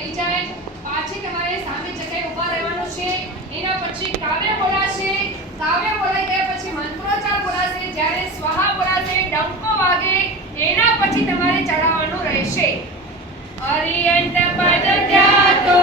થઈ જાય પાછી તમારે સામે જગ્યાએ ઊભા રહેવાનું છે એના પછી કાવ્ય બોલાશે કાવ્ય બોલાઈ ગયા પછી મંત્રોચ્ચાર બોલાશે જ્યારે સ્વાહા બોલાશે ડંકો વાગે એના પછી તમારે ચડાવવાનું રહેશે અરિયંત પદ ત્યાતો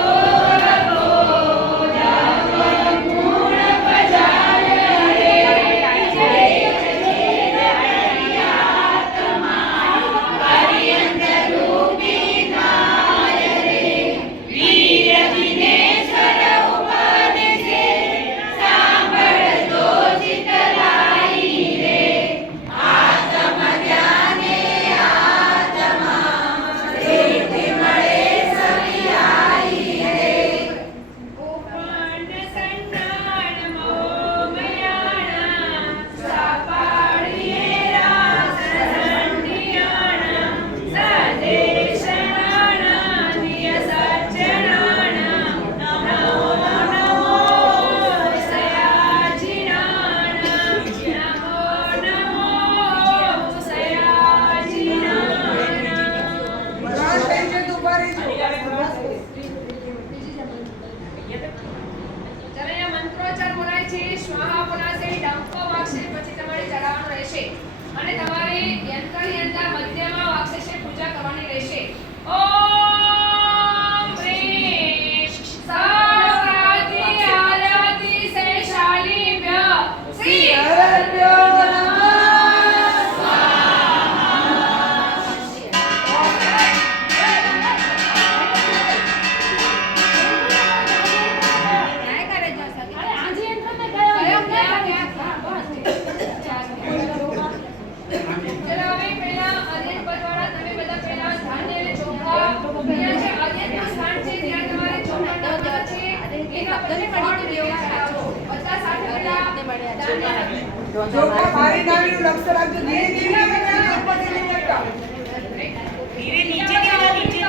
અને તમારે યંત્રની અંદર મધ્યમાં વાક્ષેશે પૂજા કરવાની રહેશે ઓમ શ્રી સર્વાધિ આલવતિ શેષાલિભ્ય શ્રી હરભ્યો જોકા મારી નામનું લક્ષ રાખજો ધીરે ધીરે ઉપર નીચે કરતા ધીરે નીચે કેવા નીચે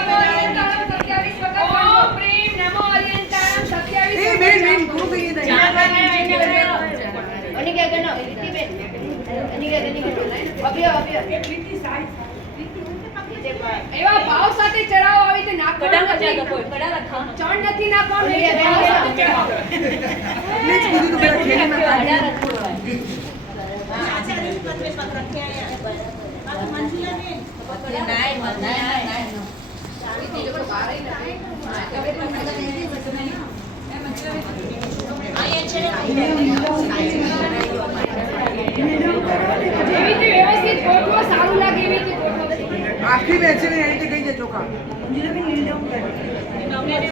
ઓમ પ્રેમ નમો અરિયંતાણમ 27 એ બેન પૂરું થઈ જાય અને કે ગનો રીતિ બેન અને કે અભિયો પ્રીતિ સાઈ એવા ભાવ સાથે ચડાવો આવી રીતે નાખવાનું કડા નથી કોઈ કડા રાખા ચણ નથી નાખવાનું એ ભાવ સાથે ચડાવો પ્લીઝ કીધું તો પેલા ખેડીમાં કાઢી વ્યવસ્થિત ગોઠવો સારું લાગે એવી રીતે ગોઠવો આખી બેચને એની કઈ દે ચોખા